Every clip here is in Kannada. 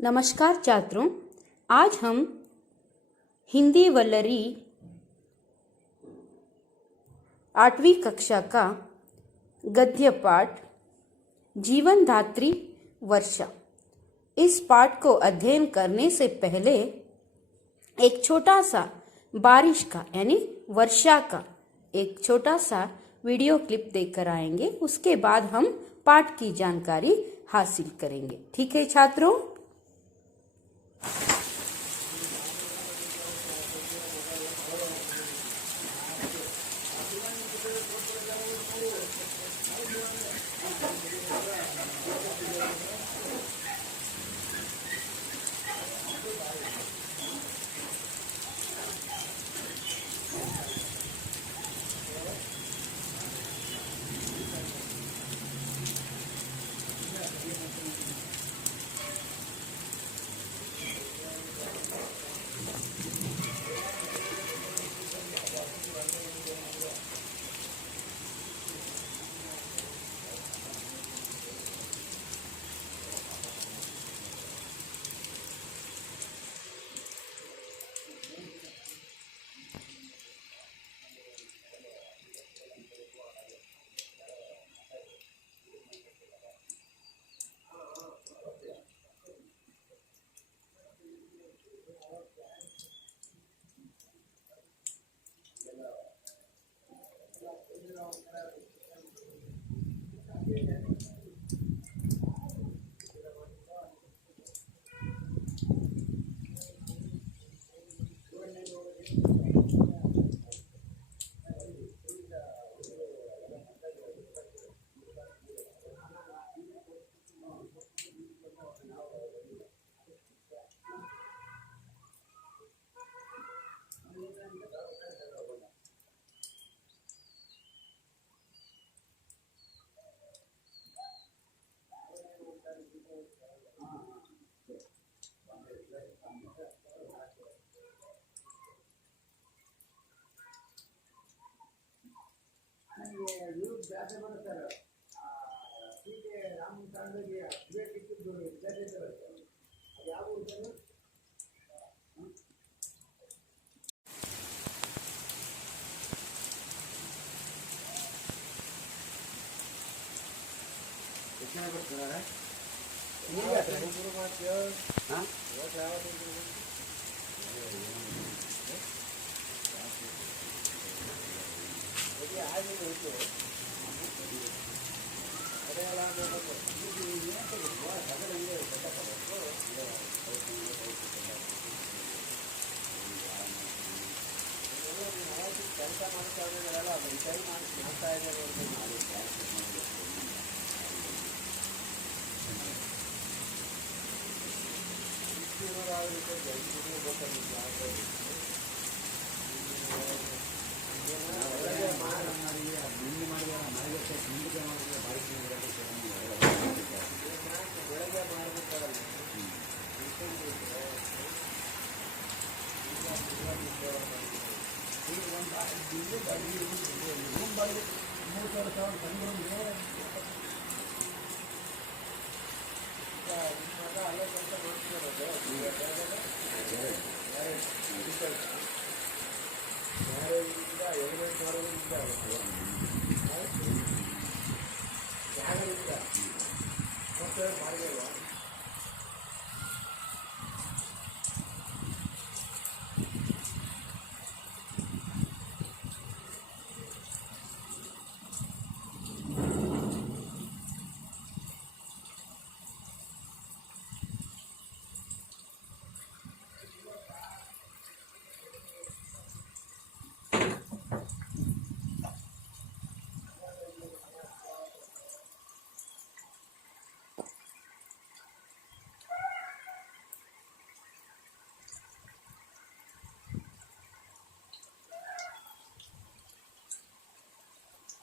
नमस्कार छात्रों, आज हम हिंदी वल्लरी 8वीं कक्षा का गद्य पाठ जीवनदात्री वर्षा। इस पाठ को अध्ययन करने से पहले एक छोटा सा बारिश का यानी वर्षा का एक छोटा सा वीडियो क्लिप देखकर आएंगे। उसके बाद हम पाठ की जानकारी हासिल करेंगे। ठीक है छात्रों?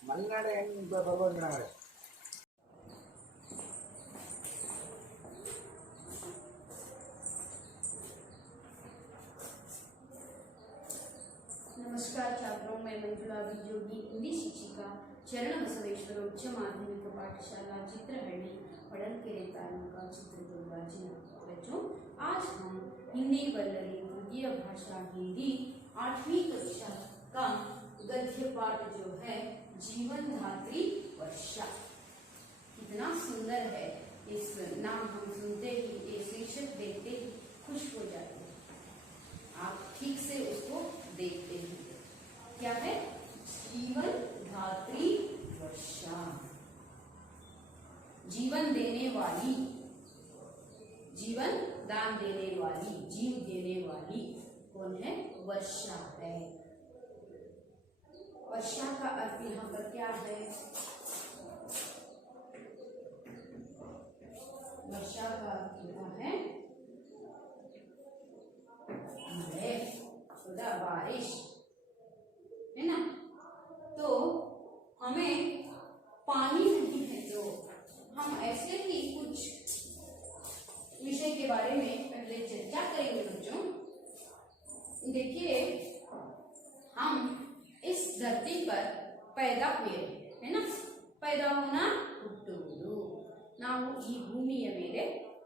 ಮಲೆನಾಡು ಹೆಂಗೆ ಬರ್ಬೋದು ಮೇಡಮ್? नमस्कार छात्रों, मैं मंजुला जोगी, इंग्लिश शिक्षिका, चरण बसवेश्वर उच्च माध्यमिक पाठशाला चित्रहಳ್ಳಿ, ಹೊಳಲ್ಕೆರೆ ತಾಲೂಕು, ಚಿತ್ರದುರ್ಗ ಜಿಲ್ಲಾ। बच्चों, हिंदी वल्लरी द्वितीय भाषा हिंदी 8वीं कक्षा का गद्य पाठ जो है जीवन धात्री वर्षा। कितना सुंदर है। इस नाम हम सुनते ही, ये शीर्षक देखते ही खुश हो जाते हैं। आप ठीक से उसको देखते हैं। क्या है? जीवन धात्री वर्षा। जीवन देने वाली, जीवन दान देने वाली, जीव देने वाली कौन है? वर्षा है। वर्षा का अर्थ यहाँ पर क्या है? वर्षा का अर्थ है खुदा बारिश, है ना। तो हमें पानी नहीं है तो हम ऐसे ही कुछ विषय के बारे में पहले चर्चा करेंगे बच्चों। देखिए, हम इस धरती पर पैदा हुए, है ना। पैदा होना ಹುಟ್ಟುವುದು। ನಾವು ಈ ಭೂಮಿಯ ಮೇಲೆ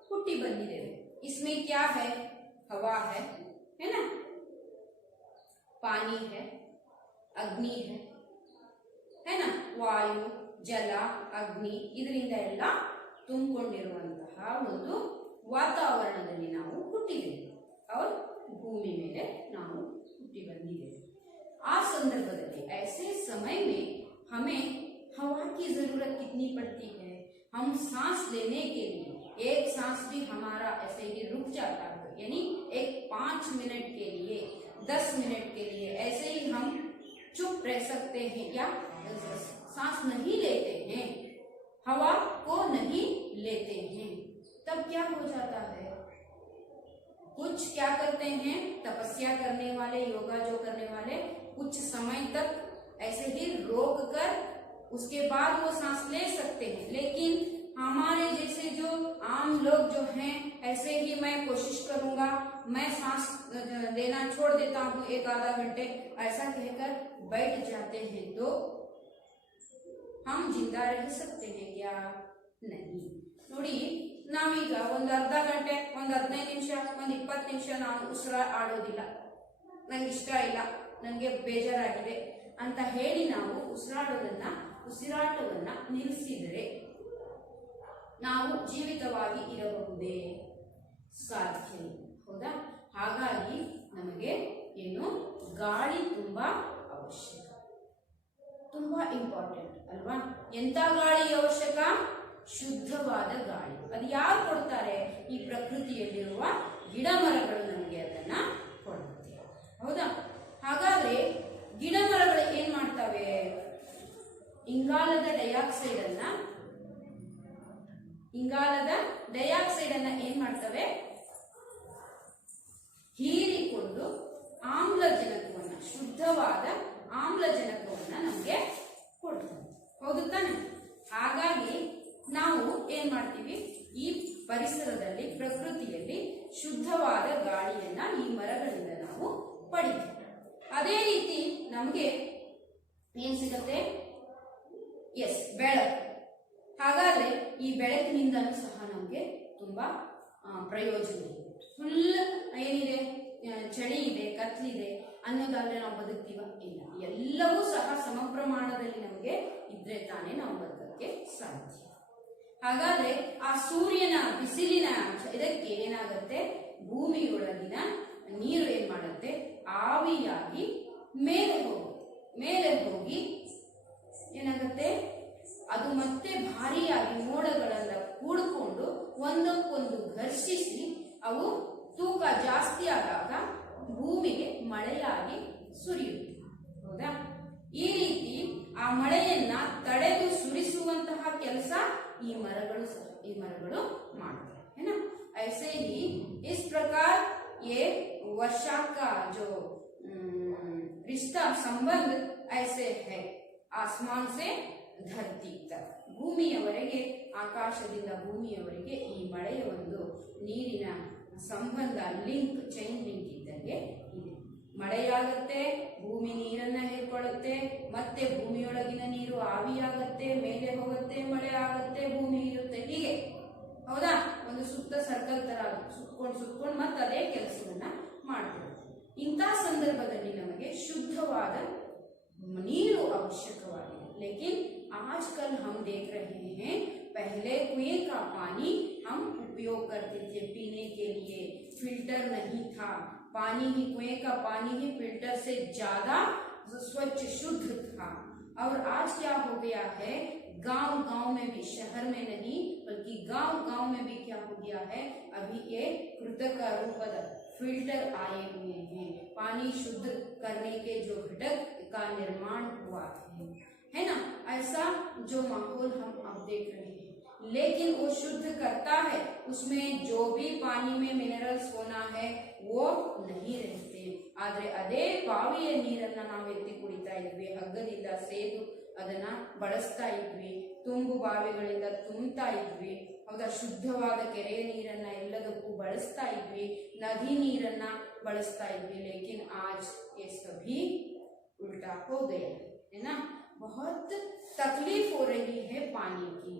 ಹುಟ್ಟಿ ಬಂದಿದ್ದೇವೆ। इसमें क्या है? हवा है ना, पानी है, अग्नि है ना, वायु, जल, अग्नि, ಇದರಿಂದ ಎಲ್ಲ ತುಂಬಿಕೊಂಡಿರುವಂತಹ ಒಂದು ವಾತಾವರಣದಲ್ಲಿ ನಾವು ಹುಟ್ಟಿದ್ದೇವೆ और भूमि ಮೇಲೆ ನಾವು ಹುಟ್ಟಿ ಬಂದಿದ್ದೇವೆ। आ संदर्भದಲ್ಲಿ ऐसे समय में हमें हवा की जरूरत कितनी पड़ती है? हम सांस लेने के लिए एक सांस भी हमारा ऐसे ही रुक जाता है, यानी एक 5 मिनट के लिए, 10 मिनट के लिए ऐसे ही हम चुप रह सकते हैं या सांस नहीं लेते हैं, हवा को नहीं लेते हैं, तब क्या हो जाता है? कुछ क्या करते हैं? तपस्या करने वाले, योगा जो करने वाले कुछ समय तक ऐसे ही रोक कर उसके बाद वो सांस ले सकते हैं। लेकिन हमारे जैसे जो आम लोग जो हैं, ऐसे ही मैं कोशिश करूंगा, मैं सांस लेना छोड़ देता हूँ 1-आधा घंटे, ऐसा कहकर बैठ जाते हैं, तो हम जिंदा रह सकते हैं क्या? नहीं। ನೋಡಿ, ನಾವೀಗ ಒಂದು ಅರ್ಧ ಗಂಟೆ, ಒಂದು 15 ನಿಮಿಷ, ಒಂದು 20 ನಿಮಿಷ ನಾನು ಆಡೋದಿಲ್ಲ, ನಂಗೆ ಇಷ್ಟ ಇಲ್ಲ, ನನಗೆ ಬೇಜಾರಾಗಿದೆ ಅಂತ ಹೇಳಿ ನಾವು ಉಸಿರಾಟವನ್ನ ನಿಲ್ಲಿಸಿದರೆ ನಾವು ಜೀವಿತವಾಗಿ ಇರಬಹುದೇ? ಸಾಧ್ಯ ಇಲ್ಲ, ಹೌದಾ? ಹಾಗಾಗಿ ನಮಗೆ ಏನು, ಗಾಳಿ ತುಂಬಾ ಅವಶ್ಯಕ, ತುಂಬಾ ಇಂಪಾರ್ಟೆಂಟ್ ಅಲ್ವಾ? ಎಂತ ಗಾಳಿ ಅವಶ್ಯಕ? ಶುದ್ಧವಾದ ಗಾಳಿ। ಅದು ಯಾರು ಕೊಡ್ತಾರೆ? ಈ ಪ್ರಕೃತಿಯಲ್ಲಿರುವ ಗಿಡ ಮರಗಳು ನಮಗೆ ಅದನ್ನ ಕೊಡುತ್ತೆ, ಹೌದಾ? ಹಾಗಾದ್ರೆ ಗಿಡ ಮರಗಳು ಏನ್ ಮಾಡ್ತವೆ? ಇಂಗಾಲದ ಡೈಆಕ್ಸೈಡ್ ಅನ್ನ ಏನ್ ಮಾಡ್ತವೆ? ಹೀರಿಕೊಂಡು ಆಮ್ಲಜನಕವನ್ನ, ಶುದ್ಧವಾದ ಆಮ್ಲಜನಕವನ್ನ ನಮಗೆ ಕೊಡ್ತವೆ, ಹೌದು ತಾನೆ? ಹಾಗಾಗಿ ನಾವು ಏನ್ ಮಾಡ್ತೀವಿ? ಈ ಪರಿಸರದಲ್ಲಿ, ಪ್ರಕೃತಿಯಲ್ಲಿ ಶುದ್ಧವಾದ ಗಾಳಿಯನ್ನ ಈ ಮರಗಳಿಂದ ನಾವು ಪಡಿತೀವಿ। ಅದೇ ರೀತಿ ನಮಗೆ ಏನ್ ಸಿಗುತ್ತೆ? ಎಸ್, ಬೆಳಕು। ಹಾಗಾದ್ರೆ ಈ ಬೆಳಕಿನಿಂದಲೂ ಸಹ ನಮಗೆ ತುಂಬಾ ಪ್ರಯೋಜನ ಇದೆ। ಫುಲ್ ಏನಿದೆ, ಚಳಿ ಇದೆ, ಕತ್ಲಿದೆ ಅನ್ನೋದಾದ್ರೆ ನಾವು ಬದುಕ್ತೀವ? ಇಲ್ಲ। ಎಲ್ಲವೂ ಸಹ ಸಮ ಪ್ರಮಾಣದಲ್ಲಿ ನಮಗೆ ಇದ್ರೆ ತಾನೇ ನಾವು ಬದುಕಕ್ಕೆ ಸಾಧ್ಯ। ಹಾಗಾದ್ರೆ ಆ ಸೂರ್ಯನ ಬಿಸಿಲಿನ ಇದಕ್ಕೆ ಏನಾಗುತ್ತೆ? ಭೂಮಿಯೊಳಗಿನ ನೀರು ಏನ್ ಮಾಡುತ್ತೆ? ಆವಿಯಾಗಿ ಮೇಲೆ ಹೋಗಿ ಏನಾಗುತ್ತೆ? ಅದು ಮತ್ತೆ ಭಾರಿಯಾಗಿ ಮೋಡಗಳೆಲ್ಲ ಕೂಡಿಕೊಂಡು ಒಂದಕ್ಕೊಂದು ಘರ್ಷಿಸಿ ಅವು ತೂಕ ಜಾಸ್ತಿ ಆದಾಗ ಭೂಮಿಗೆ ಮಳೆಯಾಗಿ ಸುರಿಯುತ್ತೆ, ಹೌದಾ? ಈ ರೀತಿ ಆ ಮಳೆಯನ್ನ ತಡೆದು ಸುರಿಸುವಂತಹ ಕೆಲಸ ಈ ಮರಗಳು ಮಾಡ್ತಾರೆ, है ना। ऐसे ही इस प्रकार ये वर्षा का जो रिश्ता संबंध ऐसे है, आसमान से ಧರ್ತಿ ತಕ್, ಭೂಮಿಯವರೆಗೆ, ಆಕಾಶದಿಂದ ಭೂಮಿಯವರೆಗೆ ಈ ಮಳೆಯ ಒಂದು ನೀರಿನ ಸಂಬಂಧ, ಚೈನ್ ಲಿಂಕ್ ಇದ್ದಂಗೆ ಇದೆ। ಮಳೆಯಾಗತ್ತೆ, ಭೂಮಿ ನೀರನ್ನ ಹೀರ್ಕೊಳ್ಳುತ್ತೆ, ಮತ್ತೆ ಭೂಮಿಯೊಳಗಿನ ನೀರು ಆವಿಯಾಗತ್ತೆ, ಮೇಲೆ ಹೋಗುತ್ತೆ, ಮಳೆ ಆಗುತ್ತೆ, ಭೂಮಿ ಇರುತ್ತೆ, ಹೀಗೆ, ಹೌದಾ? ಒಂದು ಸುತ್ತ ಸರ್ಕಲ್ ತರ ಸುತ್ಕೊಂಡು ಮತ್ತೆ ಅದೇ ಕೆಲಸವನ್ನ ಮಾಡ್ತೇವೆ. ಇಂತಹ ಸಂದರ್ಭದಲ್ಲಿ ನಮಗೆ ಶುದ್ಧವಾದ ನೀರು आवश्यकवाಗಿದೆ. लेकिन आजकल हम देख रहे हैं पहले कुएं का पानी हम उपयोग करते थे पीने के लिए, फिल्टर नहीं था, पानी ही कुएं का पानी ही फिल्टर से ज्यादा स्वच्छ शुद्ध था. और आज क्या हो गया है, गांव में भी, शहर में नहीं बल्कि गांव में भी क्या हो गया है, अभी ये कृतक रूपद फिल्टर आए हुए हैं. पानी शुद्ध करने के जो घटक का निर्माण हुआ है ना, ऐसा जो माहौल हम अब देख रहे हैं. लेकिन वो शुद्ध करता है, उसमें जो भी पानी में मिनरल्स होना है वो नहीं रहते. ಆದ್ರೆ ಅದೇ ಬಾವಿಯ ನೀರನ್ನ ನಾವು ಎತ್ತಿ ಕುಡಿತಾ ಇದ್ವಿ, ಹಗ್ಗದಿಂದ ಸೇದು ಅದನ್ನ ಬಳಸ್ತಾ ಇದ್ವಿ, ತುಂಬು ಬಾವಿಗಳಿಂದ ತುಂಬ್ತಾ ಇದ್ವಿ. ಹೌದಾ, ಶುದ್ಧವಾದ ಕೆರೆಯ ನೀರನ್ನ ಎಲ್ಲದಕ್ಕೂ ಬಳಸ್ತಾ ಇದ್ವಿ, ನದಿ ನೀರನ್ನ ಬಳಸ್ತಾ ಇದ್ವಿ. लेकिन आज ये सभी उल्टा हो गया है ना. बहुत तकलीफ हो रही है पानी की.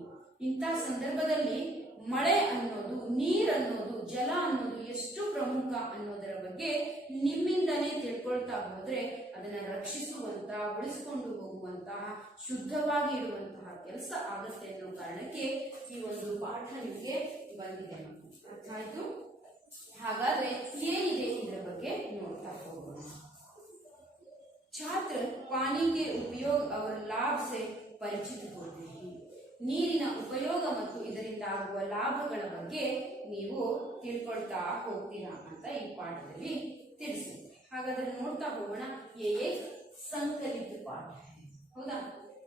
ಇಂಥ ಸಂದರ್ಭದಲ್ಲಿ ಮಳೆ ಅನ್ನೋದು, ನೀರನ್ನೋದು, ಜಲ ಅನ್ನೋದು ಎಷ್ಟು ಪ್ರಮುಖ ಅನ್ನೋದರ ಬಗ್ಗೆ ನಿಮ್ಮಿಂದನೇ ತಿಳ್ಕೊಳ್ತಾ ಹೋದ್ರೆ ಅದನ್ನ ರಕ್ಷಿಸುವಂತಹ, ಉಳಿಸಿಕೊಂಡು ಹೋಗುವಂತಹ, ಶುದ್ಧವಾಗಿ ಇಡುವಂತಹ ಕೆಲಸ ಆಗುತ್ತೆ ಅನ್ನೋ ಕಾರಣಕ್ಕೆ ಈ ಒಂದು ಪಾಠ ನಿಮಗೆ ಬಂದಿದೆ. ಅರ್ಥ ಆಯ್ತು? ಹಾಗಾದ್ರೆ ಏನಿದೆ ಇದರ ಬಗ್ಗೆ ನೋಡ್ತಾ ಹೋಗೋಣ. छात्र पानी के उपयोग और लाभ से परिचित होते हैं. ನೀರಿನ ಉಪಯೋಗ ಮತ್ತು ಇದರಿಂದ ಆಗುವ ಲಾಭಗಳ ಬಗ್ಗೆ ನೀವು ತಿಳ್ಕೊಳ್ತಾ ಹೋಗ್ತೀರಾ ಅಂತ ಈ ಪಾಠದಲ್ಲಿ ತಿಳಿಸಿದೆ. ಹಾಗಾದ್ರೆ ನೋಡ್ತಾ ಹೋಗೋಣ. ये एक संकलित पाठ है, हौदा.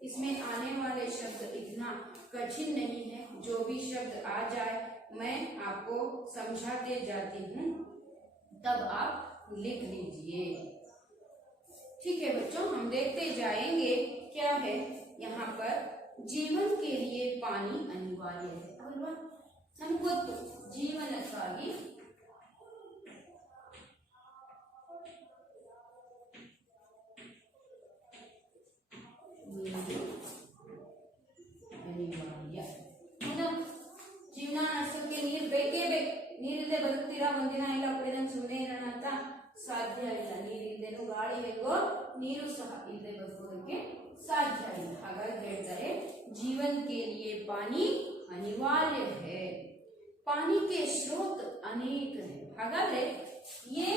इसमें आने वाले शब्द इतना कठिन नहीं है. जो भी शब्द आ जाए मैं आपको समझाते जाती हूँ, तब आप लिख लीजिए. ठीक है बच्चों, हम देखते जाएंगे. क्या है यहाँ पर, जीवन के लिए पानी अनिवार्य है अल्वा. ನಮ್ಗೆ ಗೊತ್ತು ಜೀವನಕ್ಕಾಗಿ ಅನಿವಾರ್ಯ. ಜೀವನ ನಡೆಸೋಕೆ ನೀರು ಬೇಕೇ ಬೇಕು. ನೀರಿಲ್ಲದೆ ಬದುಕ್ತೀರಾ ಒಂದಿನ? ಇಲ್ಲ, ಪಡೆದಂಗೆ ಸುಮ್ಮನೆ ಇರೋಣ ಅಂತ ಸಾಧ್ಯ ಇಲ್ಲ. ನೀರಿಲ್ಲದೇನು ಗಾಳಿ ಬೇಕೋ, ನೀರು ಸಹ ಇಲ್ಲದೆ ಬದುಕೋದಕ್ಕೆ ಸಾಧ್ಯ ಇಲ್ಲ. ಹಾಗಾಗಿ ಹೇಳ್ತಾರೆ जीवन के लिए पानी अनिवार्य है. पानी के स्रोत अनेक है. ಹಾಗಾದ್ರೆ ये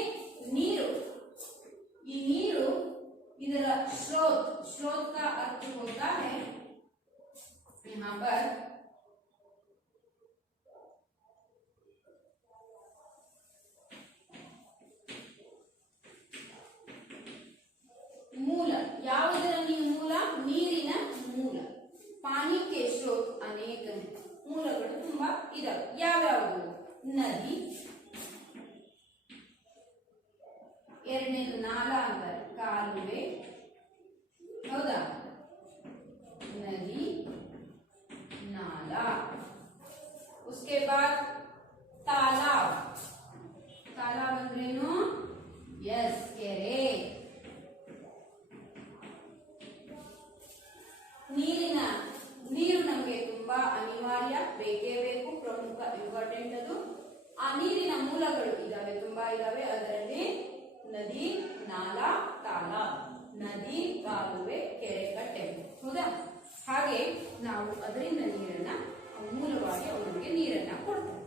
ನೀರು, ಈ ನೀರು, ಇದರ स्रोत का अर्थ होता है यहाँ पर ಮೂಲ. ಯಾವುದರ ಮೂಲ? ನೀರಿನ ಮೂಲ. ಪಾನಿ ಕೆ ಸ್ರೋತ್ ಅನೇಕ. ಮೂಲಗಳು ತುಂಬಾ ಇದಾವೆ. ಯಾವ್ಯಾವುದು? ನದಿ, ಎರಡನೇದು ನಾಲಾ ಅಂದ್ರೆ ಕಾಲುವೆ, ಹೌದಾ? ನದಿ, नाला. उसके बाद तालाब. तालाब अंद्रेनु? यस, ಕೆರೆ. ನೀರು ನಮಗೆ ತುಂಬಾ ಅನಿವಾರ್ಯ, ಬೇಕೇ ಬೇಕು, ಪ್ರಮುಖ, ಇಂಪಾರ್ಟೆಂಟ್ ಅದು. ಆ ನೀರಿನ ಮೂಲಗಳು ಇದಾವೆ, ತುಂಬಾ ಇದಾವೆ. ಅದರಲ್ಲಿ ನದಿ, ನಾಲಾ, ತಾಲಾಬ್. ನದಿ, ಕಾಲುವೆ, ಕೆರೆ, ಕಟ್ಟೆ, ಹೌದಾ? ಹಾಗೆ ನಾವು ಅದರಿಂದ ನೀರನ್ನ, ಮೂಲವಾಗಿ ಅವರಿಗೆ ನೀರನ್ನ ಕೊಡ್ತೇವೆ.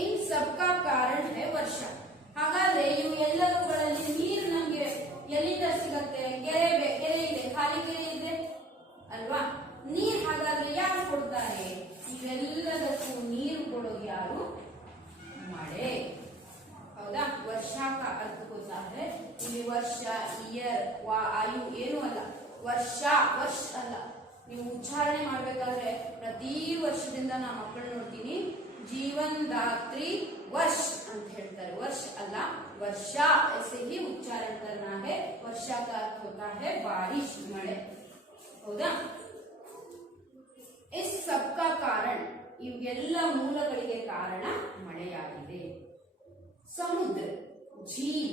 ಇನ್ ಸಬ್ಕಾ ಕಾರಣ ಹೈ ವರ್ಷ. ಹಾಗಾದ್ರೆ ಇವು ಎಲ್ಲವುಗಳಲ್ಲಿ ನೀರು ನಮ್ಗೆ ಎಲ್ಲಿಂದ ಸಿಗತ್ತೆ? ಕೆರೆ ಇದೆ, ಖಾಲಿ ಕೆರೆ ಇದೆ ಅಲ್ವಾ? ನೀರು ಹಾಗಾದ್ರೆ ಯಾರು ಕೊಡ್ತಾರೆ? ಇವೆಲ್ಲದಕ್ಕೂ ನೀರು ಕೊಡೋದು ಯಾರು? ಮಳೆ, ಹೌದಾ? ವರ್ಷಾ ಕಾ ಅರ್ಥ ಹೋತಾ ಹೈ. ಇಲ್ಲಿ ವರ್ಷ, ಇಯರ್, ಆಯು ಏನು ಅಲ್ಲ. ವರ್ಷ ಅಲ್ಲ. ನೀವು ಉಚ್ಚಾರಣೆ ಮಾಡ್ಬೇಕಾದ್ರೆ ಪ್ರತಿ ವರ್ಷದಿಂದ ನಾ ಮಕ್ಕಳು ನೋಡ್ತೀನಿ जीवनदात्री वर्ष ಅಂತ ಹೇಳ್ತಾರೆ. ವರ್ಷ ಅಲ್ಲ, ವರ್ಷ. ऐसे ही उच्चारण करना है. वर्षा का अर्थ होता है बारिश, मಳೆ, ಹೌದಾ? इस सब का कारण, ಇವೆಲ್ಲ ಮೂಲಗಳಿಗೆ ಕಾರಣ ಮಳೆಯಾಗಿದೆ. समुद्र, झील,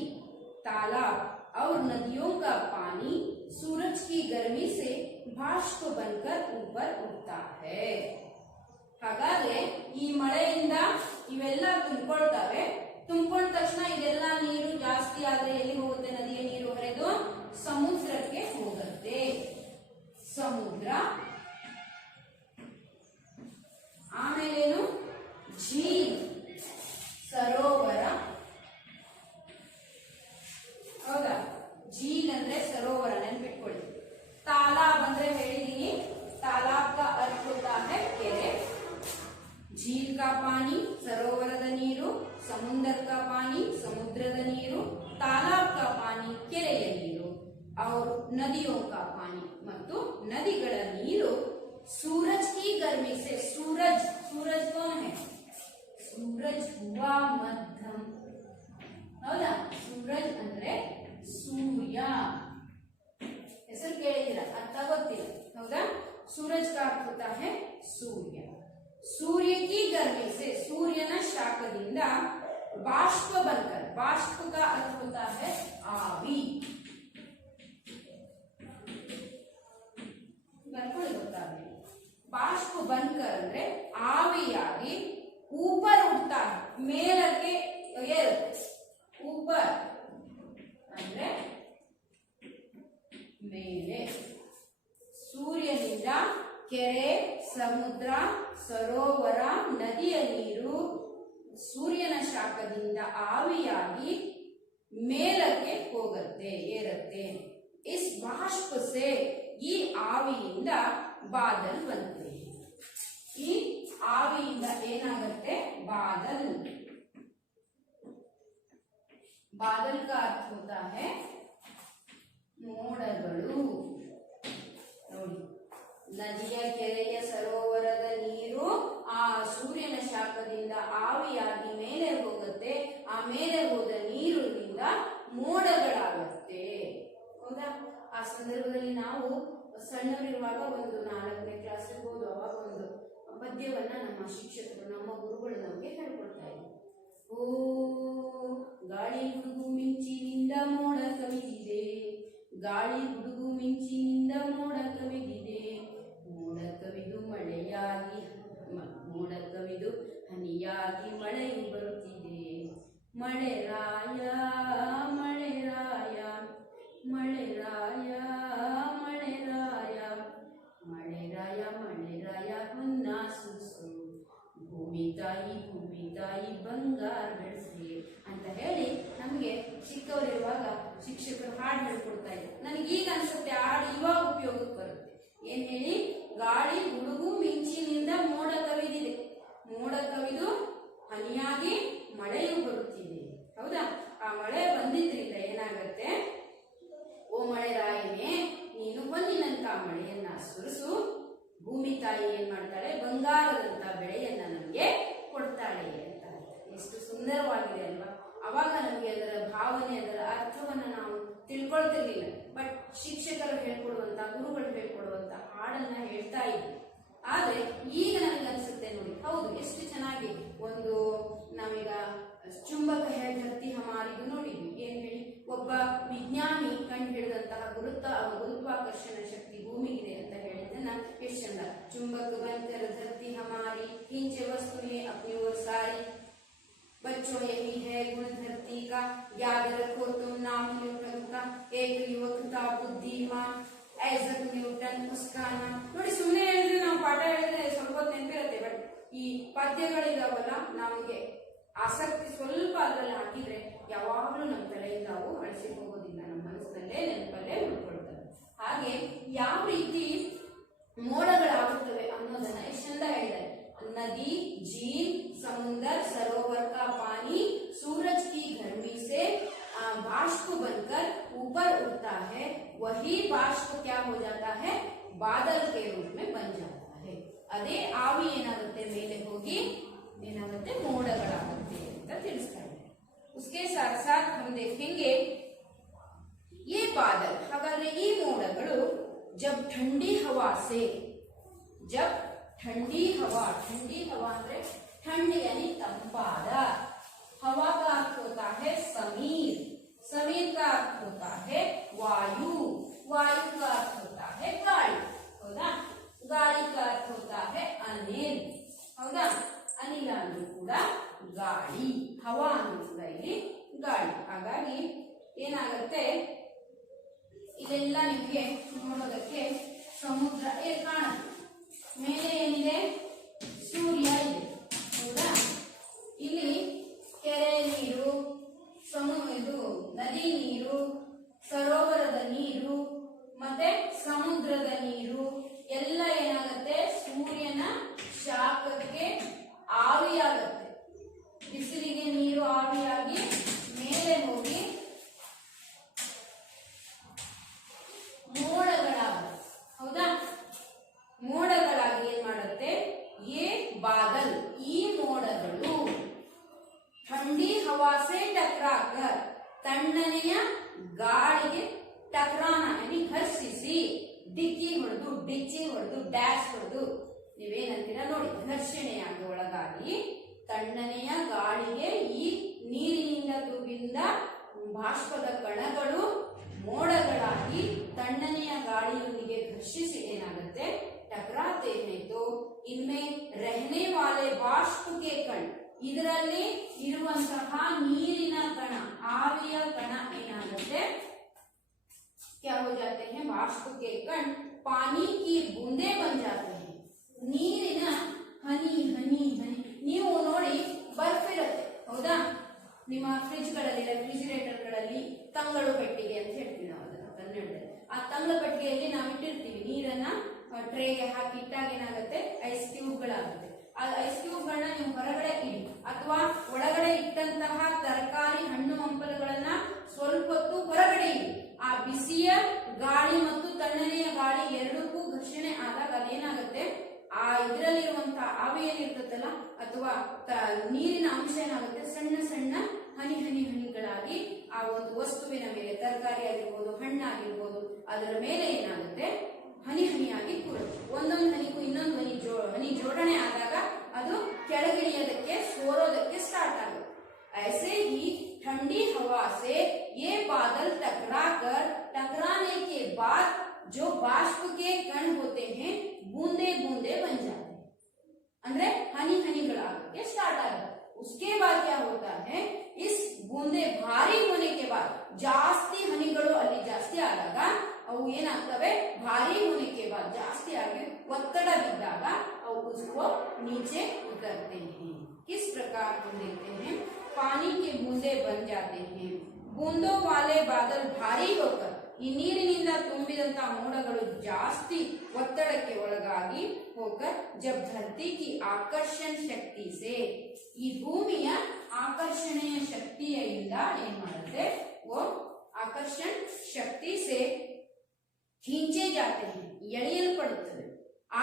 तालाब और नदियों का पानी सूरज की गर्मी से बाष्प बनकर ऊपर उठता है. ಹಾಗಾದ್ರೆ ಈ ಮಳೆಯಿಂದ ಇವೆಲ್ಲ ತುಂಬಿಕೊಳ್ತವೆ. ತುಂಬಿಕೊಂಡ ತಕ್ಷಣ ಇದೆಲ್ಲ ನೀರು ಜಾಸ್ತಿ ಆದ್ರೆ ಎಲ್ಲಿ ಹೋಗುತ್ತೆ? ನದಿಯ ನೀರು ಹರಿದು ಸಮುದ್ರಕ್ಕೆ ಹೋಗುತ್ತೆ. ಸಮುದ್ರ, ಆಮೇಲೇನು? ಝೀಲ್, ಸರೋವರ. ಹೌದಾ? झील ಅಂದ್ರೆ सरोवर ನೆನಪಿಟ್ಕೊಳ್ಳಿ. तालाब ಅಂದ್ರೆ ಹೇಳಿದೀನಿ, तालाब का अर्थ होता है केरे. झील का पानी सरोवರದ ನೀರು, ಸಮುದ್ರ का पानी ಸಮುದ್ರದ ನೀರು, तालाब का पानी ಕೆರೆಯ ನೀರು, और नदियों का पानी ಮತ್ತು ನದಿಗಳ ನೀರು सूरज की गर्मी से. सूरज, सूरज कौन है? सूरज हुआ मध्यम. ಹೌದಾ? सूरज ಅಂದ್ರೆ सूर्य. ಹೆಸರು ಕೇಳಿದಿರ, ಅರ್ಥ ಗೊತ್ತಿಲ್ಲ. ಹೌದಾ? सूरज का अर्थ होता है सूर्य. सूर्य की गर्मी से, सूर्यನ ಶಾಖದಿಂದ बाष्प बनकर, बाष्प का अर्थ होता है आवी. बाष्प बनकर ಅಂದ್ರೆ ಆವಿಯಾಗಿ ऊपर उठता है, ಮೇಲಕ್ಕೆ ಏರುತ್ತೆ. ऊपर ಅಂದ್ರೆ ಮೇಲೆ. ಸೂರ್ಯನಿಂದ ಕೆರೆ, ಸಮುದ್ರ, ಸರೋವರ, ನದಿಯ ನೀರು ಸೂರ್ಯನ ಶಾಖದಿಂದ ಆವಿಯಾಗಿ ಮೇಲಕ್ಕೆ ಹೋಗುತ್ತೆ, ಏರುತ್ತೆ. ಇಸ್ ಬಾಷ್ಪ ಸೆ, ಈ ಆವಿಯಿಂದ ಬಾದಲ್ ಬಂತೆ. ಈ ಆವಿಯಿಂದ ಏನಾಗುತ್ತೆ? ಬಾದಲ್. बादल का अर्थ होता है ಮೋಡಗಳು. ನೋಡಿ, ನದಿಯ, ಕೆರೆಯ, ಸರೋವರದ ನೀರು ಆ ಸೂರ್ಯನ ಶಾಖದಿಂದ ಆವಿಯಾಗಿ ಮೇಲೆ ಹೋಗುತ್ತೆ. ಆ ಮೇಲೆ ಹೋದ ನೀರಿನಿಂದ ಮೋಡಗಳಾಗುತ್ತೆ. ಹೌದಾ? ಆ ಸಂದರ್ಭದಲ್ಲಿ ನಾವು ಸಣ್ಣವರಿರುವಾಗ ಒಂದು 4ನೇ ಕ್ಲಾಸ್ ಇರ್ಬೋದು, ಅವಾಗ ಒಂದು ಪದ್ಯವನ್ನ ನಮ್ಮ ಶಿಕ್ಷಕರು, ನಮ್ಮ ಗುರುಗಳು ನಮಗೆ ಹೇಳ್ಕೊಡ್ತಾ ಇದ್ರು. ಓ ಗಾಳಿ ಗುಡುಗು ಮಿಂಚಿನಿಂದ ಮೋಡ ಕವಿದಿದೆ, ಗಾಳಿ ಗುಡುಗು ಮಿಂಚಿನಿಂದ ಮೋಡ ಕವಿದಿದೆ, ಮೋಡ ಕವಿದು ಮಳೆಯಾಗಿ, ಮೋಡ ಕವಿದು ಹನಿಯಾಗಿ ಮಳೆಯು ಬರುತ್ತಿದೆ. ಮಳೆ ರಾಯ, ಮಳೆ ರಾಯ, ಮಳೆ ರಾಯ, ಮಳೆ ರಾಯ, ಮಳೆ ರಾಯ, ಮಳೆ ರಾಯ ಹೊನ್ನ ಸೂಸು, ಭೂಮಿ ತಾಯಿ ಬಂಗಾರ ಬೆಳೆಸಿ ಅಂತ ಹೇಳಿ ನಮಗೆ ಚಿಕ್ಕವರಿರುವಾಗ ಶಿಕ್ಷಕರು ಹಾಡು ಹೇಳ್ಕೊಡ್ತಾ ಇದ್ರು. ನನಗೆ ಈಗ ಅನ್ಸುತ್ತೆ ಹಾಡು ಇವಾಗ ಉಪಯೋಗಕ್ಕೆ ಬರುತ್ತೆ. ಏನ್ ಹೇಳಿ? ಗಾಳಿ ಗುಡುಗು ಮಿಂಚಿನಿಂದ ಮೋಡ ಕವಿದಿದೆ, ಮೋಡ ಕವಿದು ಹನಿಯಾಗಿ ಮಳೆಯು ಬರುತ್ತಿದೆ. ಹೌದಾ? ಆ ಮಳೆ ಬಂದಿದ್ರಿಂದ ಏನಾಗತ್ತೆ? ಓ ಮಳೆ ರಾಯನೇ, ನೀನು ಹೊನ್ನಿನಂತ ಮಳೆಯನ್ನ ಸುರಿಸು. ಭೂಮಿ ತಾಯಿ ಏನ್ ಮಾಡ್ತಾಳೆ? ಬಂಗಾರದಂತ ಬೆಳೆಯನ್ನ ನಮ್ಗೆ ಕೊಡ್ತಾಳೆ ಅಂತ. ಎಷ್ಟು ಸುಂದರವಾಗಿದೆ ಅಲ್ವಾ? ಅವಾಗ ನಮಗೆ ಅದರ ಭಾವನೆ, ಅದರ ಅರ್ಥವನ್ನ ನಾವು ತಿಳ್ಕೊಳ್ತಿರ್ಲಿಲ್ಲ. ಬಟ್ ಶಿಕ್ಷಕರು ಹೇಳ್ಕೊಡುವಂತ, ಗುರುಗಳು ಹೇಳ್ಕೊಡುವಂತ ಹಾಡನ್ನ ಹೇಳ್ತಾ ಇದ್ವಿ. ಆದ್ರೆ ಈಗ ನನಗೆ ಅನ್ಸುತ್ತೆ ನೋಡಿ, ಹೌದು, ಎಷ್ಟು ಚೆನ್ನಾಗಿ ಒಂದು ನಾವೀಗ ಚುಂಬಕ ಹೇ ಧರ್ತಿ ಹಮಾರಿಗೂ ನೋಡಿದ್ವಿ. ಏನ್ ಹೇಳಿ? ಒಬ್ಬ ವಿಜ್ಞಾನಿ ಕಂಡು ಹಿಡಿದಂತಹ ಗುರುತ್ವಾಕರ್ಷಣ ಶಕ್ತಿ ಭೂಮಿಗಿದೆ ಅಂತ ಹೇಳಿದ್ದನ್ನ ಎಷ್ಟು ಚಂದ. ಚುಂಬಕ ಬಂಕರ ಧರ್ತಿ ಹಮಾರಿ, ಹಿಂಚೆ ವಸ್ತುಯೇ ಅಪ್ನಿ ಓರ್ ಸಾರಿ, बच्चों यही है गुण धरती का, याद रखो तुम नाम न्यूटन का, एक युवक था बुद्धिमान, ऐजक न्यूटन उसका नाम. ನೋಡಿ, ಸುಮ್ಮನೆ ಹೇಳಿದ್ರೆ ನಾವು ಪಾಠ ಹೇಳಿದ್ರೆ ಸ್ವಲ್ಪ ನೆನಪಿರುತ್ತೆ. ಬಟ್ ಈ ಪದ್ಯಗಳಿದಾವಲ್ಲ, ನಮಗೆ ಆಸಕ್ತಿ ಸ್ವಲ್ಪ ಅದರಲ್ಲಿ ಹಾಕಿದ್ರೆ ಯಾವಾಗಲೂ ನಮ್ಮ ತಲೆಯಿಂದ ಅವು ಅಳಿಸಿ ಹೋಗೋದಿಲ್ಲ, ನಮ್ಮ ಮನಸ್ಸಿನಲ್ಲೇ ನೆನಪಲ್ಲೇ ಉಳ್ಕೊಳ್ತವೆ. ಹಾಗೆ ಯಾವ ರೀತಿ ಮೋಡಗಳಾಗುತ್ತವೆ ಅನ್ನೋದನ್ನ ಎಷ್ಟು ಚಂದ ಹೇಳಿದ್ದಾರೆ. नदी, झील, समुद्र, सरोवर का पानी सूरज की गर्मी से बाष्प बनकर ऊपर उठता है. वही बाष्प क्या हो जाता है? बादल के रूप में बन जाता है. अದೇ ಆವಿ ಏನಾಗುತ್ತೆ? ಮೇಲೆ ಹೋಗಿ ಏನಾಗುತ್ತೆ? ಮೋಡಗಳಾಗುತ್ತೆ ಅಂತ ತಿಳಿಸ್ತಾ ಇದೆ. उसके साथ साथ हम देखेंगे ये बादल. ಹಾಗಾದ್ರೆ ಈ ಮೋಡಗಳು जब ठंडी हवा से, जब ठंडी हवा ಅಂದ್ರೆ ठंड यानी तंपाद. हवा का अर्थ होता है समीर, समीर का अर्थ होता है वायु, वायु का अर्थ होता है गाड़ी. हौदा? गाड़ी का अर्थ होता है अनिल. ಹೌದಾ? ಅನಿಲ ಅಂದ್ರೂ ಕೂಡ ಗಾಳಿ, ಹವಾ ಅಂದ್ರೂ ಕೂಡ ಇಲ್ಲಿ ಗಾಳಿ. ಹಾಗಾಗಿ ಏನಾಗುತ್ತೆ, ಇದೆಲ್ಲ ನಿಮಗೆ ನೋಡೋದಕ್ಕೆ ಸಮುದ್ರ ಕಾಣುತ್ತೆ. ಮೇಲೆ ಏನಿದೆ? ಸೂರ್ಯ ಇದೆ. ಹೌದಾ? ಇಲ್ಲಿ ಕೆರೆ ನೀರು, ಇದು ನದಿ ನೀರು, ಸರೋವರದ ನೀರು ಮತ್ತೆ ಸಮುದ್ರದ ನೀರು ಎಲ್ಲ ಏನಾಗುತ್ತೆ? ಸೂರ್ಯನ ಶಾಖಕ್ಕೆ ಆವಿಯಾಗುತ್ತೆ. ಬಿಸಿಲಿಗೆ ನೀರು ಆವಿಯಾಗಿ ಮೇಲೆ ಹೋಗಿ ಮೋಡಗಳಾಗುತ್ತೆ. ಹೌದಾ? ಮೋಡಗಳಾಗಿ ಏನ್ ಮಾಡುತ್ತೆ? ಬಾದಲ್, ಈ ಮೋಡಗಳು ठंडी हवा से टकराकर ತಣ್ಣನೆಯ ಗಾಳಿಗೆ ಟಕರಾನ ಯಾನಿ ಘರ್ಷಿಸಿ, ಡಿಕ್ಕಿ ಹೊಡೆದು, ಡಿಚ್ಚಿ ಹೊಡೆದು, ಡ್ಯಾಶ್ ಹೊಡೆದು, ನೀವೇನಂತೀರ ನೋಡಿ, ಘರ್ಷಣೆಯಾಗಿ ಒಳಗಾಗಿ ತಣ್ಣನೆಯ ಗಾಳಿಗೆ ಈ ನೀರಿನಿಂದ ತುಂಬಿದ ಬಾಷ್ಪದ ಕಣಗಳು ಮೋಡಗಳಾಗಿ ತಣ್ಣನೆಯ ಗಾಳಿಯೊಂದಿಗೆ ಘರ್ಷಿಸಿ ಏನಾಗುತ್ತೆ? ಟಕರಾತೆ ಹೈ ತೋ ಇನ್ಮೇ ರಹನೆ ವಾಲೆ ಬಾಷ್ಪ ಕೆ ಕಣ, ಇದರಲ್ಲಿ ಇರುವಂತಹ ನೀರಿನ ಕಣ, ಆವಿಯ ಕಣ ಏನಾಗುತ್ತೆ? क्या हो जाते हैं? बाष्प के कण पानी की बूंदे बन जाते हैं. ನೀರಿನ ಹನಿ ಹನಿ ಹನಿ. ನೀವು ನೋಡಿ ಬರ್ಫ್ ಇರುತ್ತೆ. ಹೌದಾ? ನಿಮ್ಮ ಫ್ರಿಜ್ ಗಳಲ್ಲಿ, ರೆಫ್ರಿಜಿರೇಟರ್ ಗಳಲ್ಲಿ ತಂಗಳು ಪೆಟ್ಟಿಗೆ ಅಂತ ಹೇಳ್ತೀವಿ ನಾವು ಅದನ್ನ ಕನ್ನಡದಲ್ಲಿ. ಆ ತಂಗಳು ಪೆಟ್ಟಿಗೆಯಲ್ಲಿ ನಾವು ಇಟ್ಟಿರ್ತೀವಿ ನೀರನ್ನ, ಟ್ರೇಗೆ ಹಾಕಿ ಇಟ್ಟಾಗ ಏನಾಗುತ್ತೆ? ಐಸ್ ಕ್ಯೂಬ್ ಗಳಾಗುತ್ತೆ. ಆ ಐಸ್ ಕ್ಯೂಬ್ ಗಳನ್ನ ನೀವು ಹೊರಗಡೆ ಇಡಿ, ಅಥವಾ ಒಳಗಡೆ ಇಟ್ಟಂತಹ ತರಕಾರಿ, ಹಣ್ಣು ಹಂಪಲುಗಳನ್ನ ಸ್ವಲ್ಪ ಹೊತ್ತು ಹೊರಗಡೆ ಇಡಿ. ಆ ಬಿಸಿಯ ಗಾಳಿ ಮತ್ತು ತಣ್ಣನೆಯ ಗಾಳಿ ಎರಡಕ್ಕೂ ಘರ್ಷಣೆ ಆದಾಗ ಅದೇನಾಗುತ್ತೆ? ಆ ಇದರಲ್ಲಿರುವಂತಹ ಆವಿ ಏನಿರ್ತದಲ್ಲ ಅಥವಾ ನೀರಿನ ಅಂಶ ಏನಾಗುತ್ತೆ? ಸಣ್ಣ ಸಣ್ಣ ಹನಿ ಹನಿ ಹನಿಗಳಾಗಿ ಆ ಒಂದು ವಸ್ತುವಿನ ಮೇಲೆ, ತರಕಾರಿ ಆಗಿರ್ಬೋದು, ಹಣ್ಣಾಗಿರ್ಬೋದು, ಅದರ ಮೇಲೆ ಏನಾಗುತ್ತೆ? ಹನಿ ಹನಿಯಾಗಿ ಕೂರುತ್ತೆ. ಒಂದೊಂದು ಹನಿಗೂ ಇನ್ನೊಂದು ಹನಿ ಜೋಡಣೆ ಆದಾಗ ಅದು ಕೆಳಗಿಳಿಯೋದಕ್ಕೆ, ಸೋರೋದಕ್ಕೆ ಸ್ಟಾರ್ಟ್ ಆಗುತ್ತೆ. ऐसे ही ठंडी हवा से ये बादल टकराकर, टकराने के बाद जो बाष्प के कण होते हैं बूंदे बूंदे बन जाते हैं. ಅಂದ್ರೆ ಹನಿ ಹನಿಗಳಾಗಕ್ಕೆ ಸ್ಟಾರ್ಟ್ ಆಗುತ್ತೆ. उसके बाद क्या होता है? इस बूंदे भारी होने के बाद, ಜಾಸ್ತಿ ಹನಿಗಳು ಅಲ್ಲಿ ಜಾಸ್ತಿ ಆದಾಗ ಅವು ಏನಾಗ್ತವೆ? ಭಾರಿ होने के बाद, ಜಾಸ್ತಿ ಆಗಿ ಒತ್ತಡ ಬಿದ್ದಾಗ ಅವು उसको नीचे उतरते हैं. किस प्रकार को देखते हैं? पानी के बूंदे बन जाते हैं. बूंदों वाले बादल भारी होकर, ಈ ನೀರಿನಿಂದ ತುಂಬಿದಂತಹ ಮೋಡಗಳು ಜಾಸ್ತಿ ಒತ್ತಡಕ್ಕೆ ಒಳಗಾಗಿ ಹೋಕರ್ ಜಬ್ ಧರ್ತಿ ಕಿ ಆಕರ್ಷಣ ಶಕ್ತಿ ಸೆ, ಈ ಭೂಮಿಯ ಆಕರ್ಷಣೆಯ ಶಕ್ತಿಯಿಂದ ಏನ್ ಮಾಡುತ್ತೆ? वो आकर्षण शक्ति से खींचे जाते हैं, ಎಳೆಯಲ್ಪಡುತ್ತದೆ,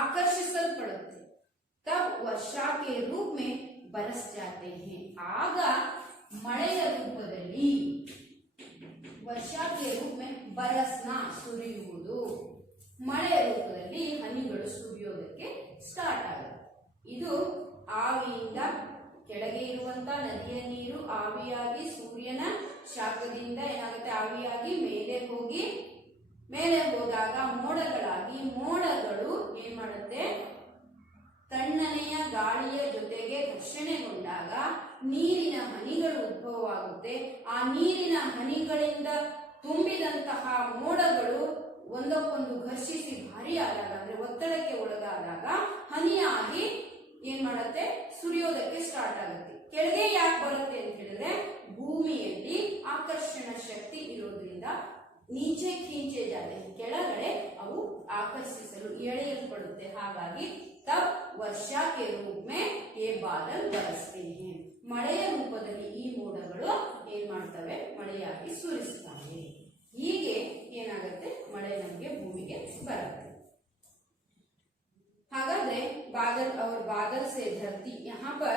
ಆಕರ್ಷಿಸಲ್ಪಡುತ್ತೆ. तब वर्षा के रूप में बरस जाते हैं. ಆಗ ಮಳೆಯ ರೂಪದಲ್ಲಿ, ವರ್ಷಾ ಕೆ ರೂಪ में ಬರಸ್ನಾ ಸುರಿಯುವುದು, ಮಳೆಯ ರೂಪದಲ್ಲಿ ಹನಿಗಳು ಸುರಿಯೋದಕ್ಕೆ ಸ್ಟಾರ್ಟ್ ಆಗುತ್ತೆ. ಇದು ಆವಿಯಿಂದ ಕೆಳಗೆ ಇರುವಂತಹ ನದಿಯ ನೀರು ಆವಿಯಾಗಿ ಸೂರ್ಯನ ಶಾಖದಿಂದ ಏನಾಗುತ್ತೆ? ಆವಿಯಾಗಿ ಮೇಲೆ ಹೋದಾಗ ಮೋಡಗಳಾಗಿ, ಮೋಡಗಳು ಏನ್ ಮಾಡುತ್ತೆ? ತಣ್ಣನೆಯ ಗಾಳಿಯ ಜೊತೆಗೆ ಘರ್ಷಣೆಗೊಂಡಾಗ ನೀರಿನ ಹನಿಗಳು ಉದ್ಭವವಾಗುತ್ತೆ. ಆ ನೀರಿನ ಹನಿಗಳಿಂದ ತುಂಬಿದಂತಹ ಮೋಡಗಳು ಒಂದಕ್ಕೊಂದು ಘರ್ಷಿಸಿ ಭಾರಿ ಆದಾಗ, ಅಂದ್ರೆ ಒತ್ತಡಕ್ಕೆ ಒಳಗಾದಾಗ ಹನಿಯಾಗಿ ಏನ್ ಮಾಡುತ್ತೆ? ಸುರಿಯೋದಕ್ಕೆ ಸ್ಟಾರ್ಟ್ ಆಗುತ್ತೆ. ಕೆಳಗೆ ಯಾಕೆ ಬರುತ್ತೆ ಅಂತ ಹೇಳಿದ್ರೆ, ಭೂಮಿಯಲ್ಲಿ ಆಕರ್ಷಣ ಶಕ್ತಿ ಇರೋದ್ರಿಂದ ನೀಚೆ ಖೀಂಚೆ ಜಾತೆ, ಕೆಳಗಡೆ ಅವು ಆಕರ್ಷಿಸಲು ಎಳೆಯಲ್ಪಡುತ್ತೆ. ಹಾಗಾಗಿ तब वर्षा के रूप में ये बादल बरसते हैं. ಮಳೆಯ ರೂಪದಲ್ಲಿ ಈ ಮೋಡಗಳು ಏನ್ ಮಾಡ್ತವೆ? ಮಳೆಯಾಗಿ ಸುರಿಸ್ತವೆ. ಹೀಗೆ ಏನಾಗುತ್ತೆ? ಮಳೆ ನಮಗೆ ಭೂಮಿಗೆ ಬರುತ್ತೆ. ಹಾಗಾದ್ರೆ बादल और बादल से धरती, यहाँ पर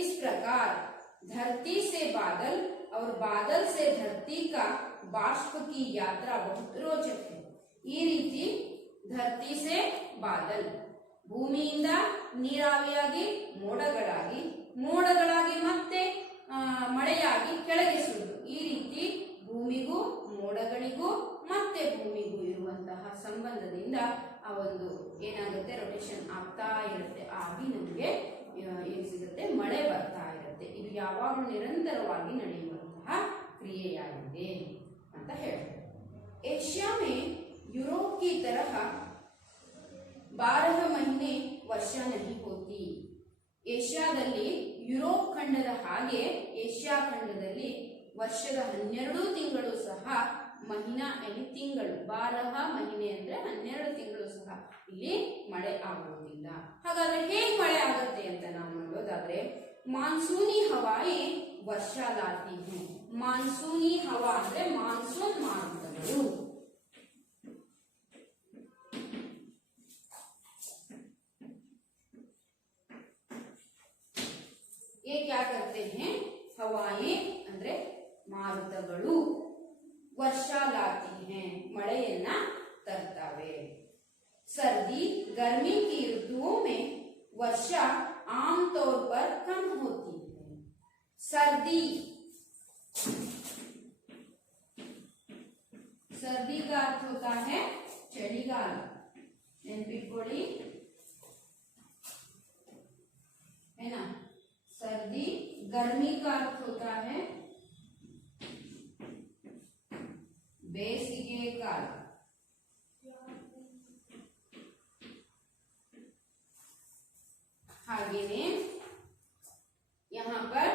इस प्रकार धरती से बादल और बादल से धरती का बाष्प की यात्रा बहुत रोचक है. ಈ ರೀತಿ ಧರತಿ से बादल, ಭೂಮಿಯಿಂದ ನೀರಾವಿಯಾಗಿ ಮೋಡಗಳಾಗಿ, ಮೋಡಗಳಾಗಿ ಮತ್ತೆ ಮಳೆಯಾಗಿ ಕೆಳಗೆ ಸುರಿದು, ಈ ರೀತಿ ಭೂಮಿಗೂ ಮೋಡಗಳಿಗೂ ಮತ್ತೆ ಭೂಮಿಗೂ ಇರುವಂತಹ ಸಂಬಂಧದಿಂದ ಆ ಒಂದು ಏನಾಗುತ್ತೆ? ರೊಟೇಷನ್ ಆಗ್ತಾ ಇರುತ್ತೆ. ಆಗಿ ನಮಗೆ ಏನು ಸಿಗುತ್ತೆ, ಮಳೆ ಬರ್ತಾ ಇರುತ್ತೆ. ಇದು ಯಾವಾಗಲೂ ನಿರಂತರವಾಗಿ ನಡೆಯುವಂತಹ ಕ್ರಿಯೆಯಾಗಿದೆ ಅಂತ ಹೇಳ್ತಾರೆ. एशिया में यूरोप की तरह 12 महीने ವರ್ಷಾ नहीं होती. ಏಷ್ಯಾದಲ್ಲಿ ಯುರೋಪ್ ಖಂಡದ ಹಾಗೆ ಏಷ್ಯಾ ಖಂಡದಲ್ಲಿ ವರ್ಷದ 12 ತಿಂಗಳು ಸಹ ಮಹಿನಾ ಎನಿ ತಿಂಗಳು 12 ಮಹಿನೆ ಅಂದ್ರೆ 12 ತಿಂಗಳು ಸಹ ಇಲ್ಲಿ ಮಳೆ ಆಗುವುದಿಲ್ಲ. ಹಾಗಾದ್ರೆ ಹೇಗೆ ಮಳೆ ಆಗುತ್ತೆ ಅಂತ ನಾವು ನೋಡೋದಾದ್ರೆ, ಮಾನ್ಸೂನಿ ಹವಾಯೇ ವರ್ಷಾ ಲಾತಿ ಹೈ. ಮಾನ್ಸೂನಿ ಹವಾ ಅಂದ್ರೆ ಮಾನ್ಸೂನ್ ಮಾರುತಗಳು. ये क्या करते हैं, हवाएं ಅಂದ್ರೆ ಮಾರುತಗಳು ವರ್ಷಾ ಲಾತಿ ಹೈ, ಮಳೆಯನ್ನ ತರ್ತವೆ. सर्दी गर्मी की ऋतुओं में वर्षा आमतौर पर कम होती है. सर्दी, सर्दी का अर्थ होता है ಚಳಿಗಾಲ. ನೆನಪಿಟ್ಕೊಳ್ಳಿ, है ना. सर्दी, गर्मी का अर्थ होता है ಬೇಸಿಗೆ ಕಾಲ. हागेने यहाँ पर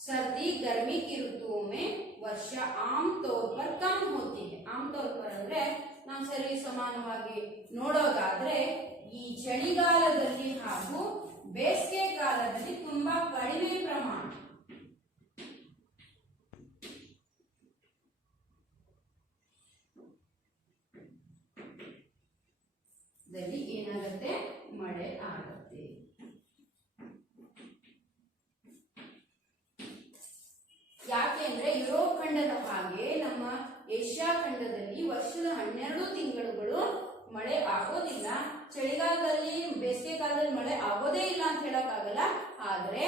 सर्दी गर्मी की ऋतुओं में वर्षा आमतौर पर कम होती है. आमतौर पर ಅಂದ್ರೆ ನಾವು ಸರಿ ಸಮಾನವಾಗಿ ನೋಡೋದಾದ್ರೆ ಈ ಚಳಿಗಾಲದಲ್ಲಿ ಹಾಗೂ ಬೇಸಿಗೆ ಕಾಲದಲ್ಲಿ ತುಂಬಾ ಕಡಿಮೆ ಪ್ರಮಾಣದಲ್ಲಿ ಏನಾಗುತ್ತೆ, ಮಳೆ ಆಗುತ್ತೆ. ಯಾಕೆ ಅಂದ್ರೆ ಯುರೋಪ್ ಖಂಡದ ಹಾಗೆ ನಮ್ಮ ಏಷ್ಯಾ ಖಂಡದಲ್ಲಿ ವರ್ಷದ 12 ತಿಂಗಳುಗಳು ಮಳೆ ಆಗೋದಿಲ್ಲ. ಚಳಿಗಾಲದಲ್ಲಿ ಬೇಸಿಗೆ ಕಾಲದಲ್ಲಿ ಮಳೆ ಆಗೋದೇ ಇಲ್ಲ ಅಂತ ಹೇಳಕ್ಕಾಗಲ್ಲ. ಆದ್ರೆ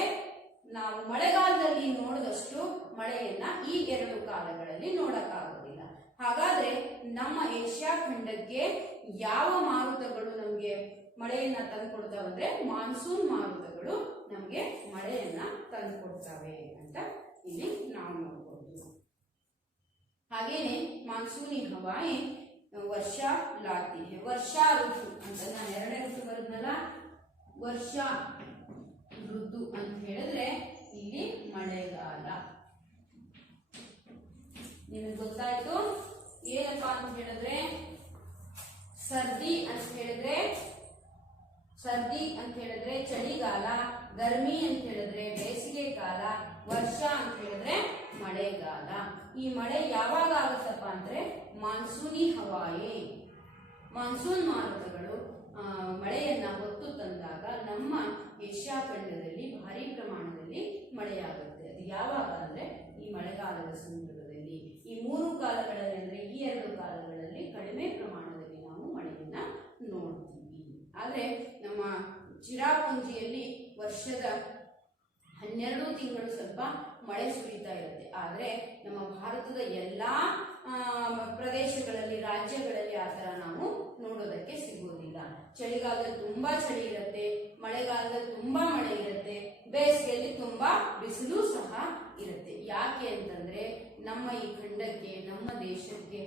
ನಾವು ಮಳೆಗಾಲದಲ್ಲಿ ನೋಡಿದಷ್ಟು ಮಳೆಯನ್ನ ಈ 2 ಕಾಲಗಳಲ್ಲಿ ನೋಡಕ್ಕಾಗೋದಿಲ್ಲ. ಹಾಗಾದ್ರೆ ನಮ್ಮ ಏಷ್ಯಾ ಖಂಡಕ್ಕೆ ಯಾವ ಮಾರುತಗಳು ನಮ್ಗೆ ಮಳೆಯನ್ನ ತಂದುಕೊಡ್ತಾವೆ ಅಂದ್ರೆ ಮಾನ್ಸೂನ್ ಮಾರುತಗಳು ನಮ್ಗೆ ಮಳೆಯನ್ನ ತಂದುಕೊಡ್ತವೆ ಅಂತ ಇಲ್ಲಿ ನಾವು ನೋಡಬಹುದು. ಹಾಗೇನೆ ಮಾನ್ಸೂನಿ ಹವಾಯೇ ವರ್ಷಾ ಲಾತಿ ಹೈ. ವರ್ಷಾ ಋತು ಅಂತ ನಾನು 2ನೇ ಋತು ಬರೆದ್ನಲ್ಲ, ವರ್ಷಾ ಋತು ಅಂತ ಹೇಳಿದ್ರೆ ಇಲ್ಲಿ ಮಳೆಗಾಲ. ನಿಮಗೆ ಗೊತ್ತಾಯ್ತು ಏನಪ್ಪಾ ಅಂತ ಹೇಳಿದ್ರೆ, ಸರ್ದಿ ಅಂತ ಹೇಳಿದ್ರೆ ಚಳಿಗಾಲ, ಗರ್ಮಿ ಅಂತ ಹೇಳಿದ್ರೆ ಬೇಸಿಗೆ ಕಾಲ, ವರ್ಷ ಅಂತ ಹೇಳಿದ್ರೆ ಮಳೆಗಾಲ. ಈ ಮಳೆ ಯಾವಾಗ ಆಗುತ್ತಪ್ಪ ಅಂದ್ರೆ ಮಾನ್ಸೂನಿ ಹವಾಯೇ, ಮಾನ್ಸೂನ್ ಮಾರುತಗಳು ಮಳೆಯನ್ನ ಹೊತ್ತು ತಂದಾಗ ನಮ್ಮ ಏಷ್ಯಾ ಖಂಡದಲ್ಲಿ ಭಾರಿ ಪ್ರಮಾಣದಲ್ಲಿ ಮಳೆಯಾಗುತ್ತೆ. ಅದು ಯಾವಾಗ ಅಂದ್ರೆ ಈ ಮಳೆಗಾಲದ ಸಂದರ್ಭದಲ್ಲಿ. ಈ 3 ಕಾಲಗಳಲ್ಲಿ ಅಂದ್ರೆ ಈ 2 ಕಾಲಗಳಲ್ಲಿ ಕಡಿಮೆ ಪ್ರಮಾಣದಲ್ಲಿ ನಾವು ಮಳೆಯನ್ನ ನೋಡ್ತೀವಿ. ಆದ್ರೆ ನಮ್ಮ ಚಿರಾಪುಂಜಿಯಲ್ಲಿ ವರ್ಷದ 12 ತಿಂಗಳು ಸ್ವಲ್ಪ ಮಳೆ ಸುರಿತಾ ಇರುತ್ತೆ. ಆದ್ರೆ ನಮ್ಮ ಭಾರತದ ಎಲ್ಲಾ ಪ್ರದೇಶಗಳಲ್ಲಿ, ರಾಜ್ಯಗಳಲ್ಲಿ ಆ ತರ ನಾವು ನೋಡೋದಕ್ಕೆ ಸಿಗೋದಿಲ್ಲ. ಚಳಿಗಾಲದಲ್ಲಿ ತುಂಬಾ ಚಳಿ ಇರುತ್ತೆ, ಮಳೆಗಾಲದಲ್ಲಿ ತುಂಬಾ ಮಳೆ ಇರುತ್ತೆ, ಬೇಸಿಗೆಯಲ್ಲಿ ತುಂಬಾ ಬಿಸಿಲು ಸಹ ಇರುತ್ತೆ. ಯಾಕೆ ಅಂತಂದ್ರೆ ನಮ್ಮ ಈ ಖಂಡಕ್ಕೆ, ನಮ್ಮ ದೇಶಕ್ಕೆ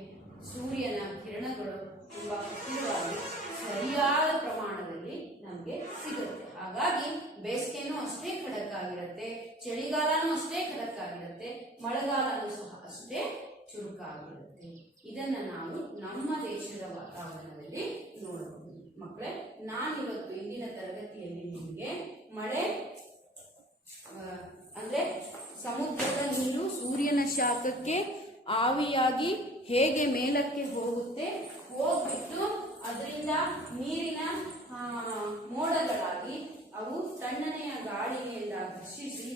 ಸೂರ್ಯನ ಕಿರಣಗಳು ತುಂಬಾ ಹತ್ತಿರವಾಗಿ ಸರಿಯಾದ ಪ್ರಮಾಣದಲ್ಲಿ ನಮ್ಗೆ ಸಿಗುತ್ತೆ. ಹಾಗಾಗಿ ಬೇಸಿಗೆನೂ ಅಷ್ಟೇ ಖಡಕ್ಕಾಗಿರುತ್ತೆ, ಚಳಿಗಾಲನೂ ಅಷ್ಟೇ ಖಡಕ್ಕಾಗಿರುತ್ತೆ, ಮಳೆಗಾಲನೂ ಸಹ ಅಷ್ಟೇ ಚುರುಕಾಗಿರುತ್ತೆ. ಇದನ್ನ ನಾವು ನಮ್ಮ ದೇಶದ ವಾತಾವರಣದಲ್ಲಿ ನೋಡಬಹುದು. ಮಕ್ಕಳೇ, ನಾನಿವತ್ತು ಇಂದಿನ ತರಗತಿಯಲ್ಲಿ ನಿಮಗೆ ಮಳೆ ಅಂದ್ರೆ ಸಮುದ್ರದ ನೀರು ಸೂರ್ಯನ ಶಾಖಕ್ಕೆ ಆವಿಯಾಗಿ ಹೇಗೆ ಮೇಲಕ್ಕೆ ಹೋಗ್ಬಿಟ್ಟು ಅದರಿಂದ ನೀರಿನ ಮೋಡಗಳಾಗಿ ಅವು ತಣ್ಣನೆಯ ಗಾಳಿಯಿಂದ ಘರ್ಷಿಸಿ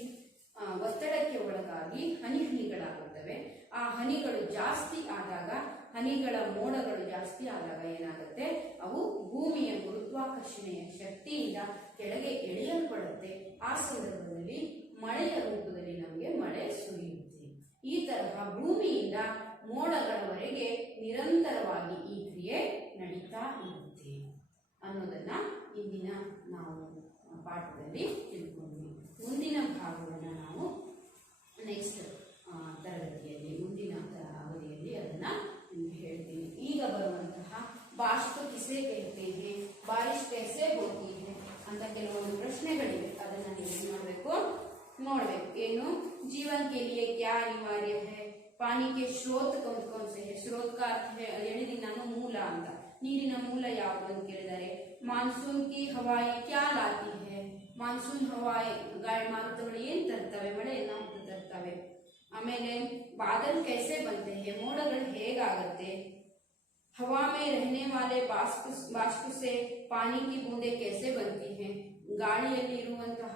ಒತ್ತಡಕ್ಕೆ ಒಳಗಾಗಿ ಹನಿಗಳಾಗುತ್ತವೆ. ಆ ಹನಿಗಳು ಜಾಸ್ತಿ ಆದಾಗ, ಹನಿಗಳ ಮೋಡಗಳು ಜಾಸ್ತಿ ಆದಾಗ ಏನಾಗುತ್ತೆ, ಅವು ಭೂಮಿಯ ಗುರುತ್ವಾಕರ್ಷಣೆಯ ಶಕ್ತಿಯಿಂದ ಕೆಳಗೆ ಎಳೆಯಲ್ಪಡುತ್ತೆ. ಆ ಸಂದರ್ಭದಲ್ಲಿ ಮಳೆಯ ರೂಪದಲ್ಲಿ ನಮಗೆ ಮಳೆ ಸುರಿಯುತ್ತೆ. ಈ ತರಹ ಭೂಮಿಯಿಂದ ಮೋಡಗಳವರೆಗೆ ನಿರಂತರವಾಗಿ ಈ ಕ್ರಿಯೆ ನಡೀತಾ ಇರುತ್ತೆ ಅನ್ನೋದನ್ನ ಇಂದಿನ ನಾವು ಪಾಠದಲ್ಲಿ ತಿಳ್ಕೊಂಡ್ವಿ. ಮುಂದಿನ ಭಾಗವನ್ನು ನಾವು ನೆಕ್ಸ್ಟ್ ತರಗತಿಯಲ್ಲಿ ಮುಂದಿನ ಅವಧಿಯಲ್ಲಿ ಅದನ್ನ ನಿಮ್ಗೆ ಹೇಳ್ತೀನಿ. ಈಗ ಬರುವಂತಹ ಬಾಷ್ಪ ಕಿಸೆ कहते हैं, ಬಾರಿಶ್ कैसे होती है ಅಂತ ಕೆಲವೊಂದು ಪ್ರಶ್ನೆಗಳಿವೆ. ಅದನ್ನ ನೀವು ನೋಡ್ಬೇಕು. ಏನು जीवन के लिए क्या अनिवार्य है, पानी के स्रोत कौन कौन से है, स्रोत का अर्थ है ಹೇಳಿದೀನಿ ನಾನು ಮೂಲ ಅಂತ. ನೀರಿನ ಮೂಲ ಯಾವುದು ಅಂತ ಕೇಳಿದರೆ ಮಾನ್ಸೂನ್ ಕಿ ಹವಾಯಿ ಕ್ಯಾ ಲಾತಿ है, ಮಾನ್ಸೂನ್ ಹವಾಯಿ ಗಾಳಿ ಮಾರುತಗಳು ಏನ್ ತರ್ತವೆ, ಮಳೆಯನ್ನ ತರ್ತವೆ. ಆಮೇಲೆ ಬಾದಲ್ कैसे बनते हैं, ಮೋಡಗಳು ಹೇಗಾಗತ್ತೆ. हवा में रहने वाले बाष्प से पानी की बूंदे कैसे बनती हैं, ಗಾಳಿಯಲ್ಲಿ ಇರುವಂತಹ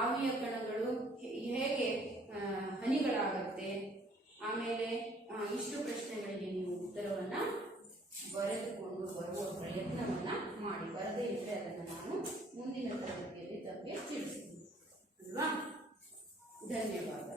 ಆವಿಯ ಕಣಗಳು ಹೇಗೆ ಹನಿಗಳಾಗತ್ತೆ. ಆಮೇಲೆ ಇಷ್ಟು ಪ್ರಶ್ನೆಗಳಿಗೆ ನೀವು ಉತ್ತರವನ್ನ ಬರೆದುಕೊಂಡು ಬರುವ ಪ್ರಯತ್ನವನ್ನ ಮಾಡಿ. ಬರದೇ ಇದ್ರೆ ಅದನ್ನು ನಾನು ಮುಂದಿನ ತರಗತಿಯಲ್ಲಿ ತಮಗೆ ತಿಳಿಸ್ತೀನಿ ಅಲ್ವಾ. ಧನ್ಯವಾದ.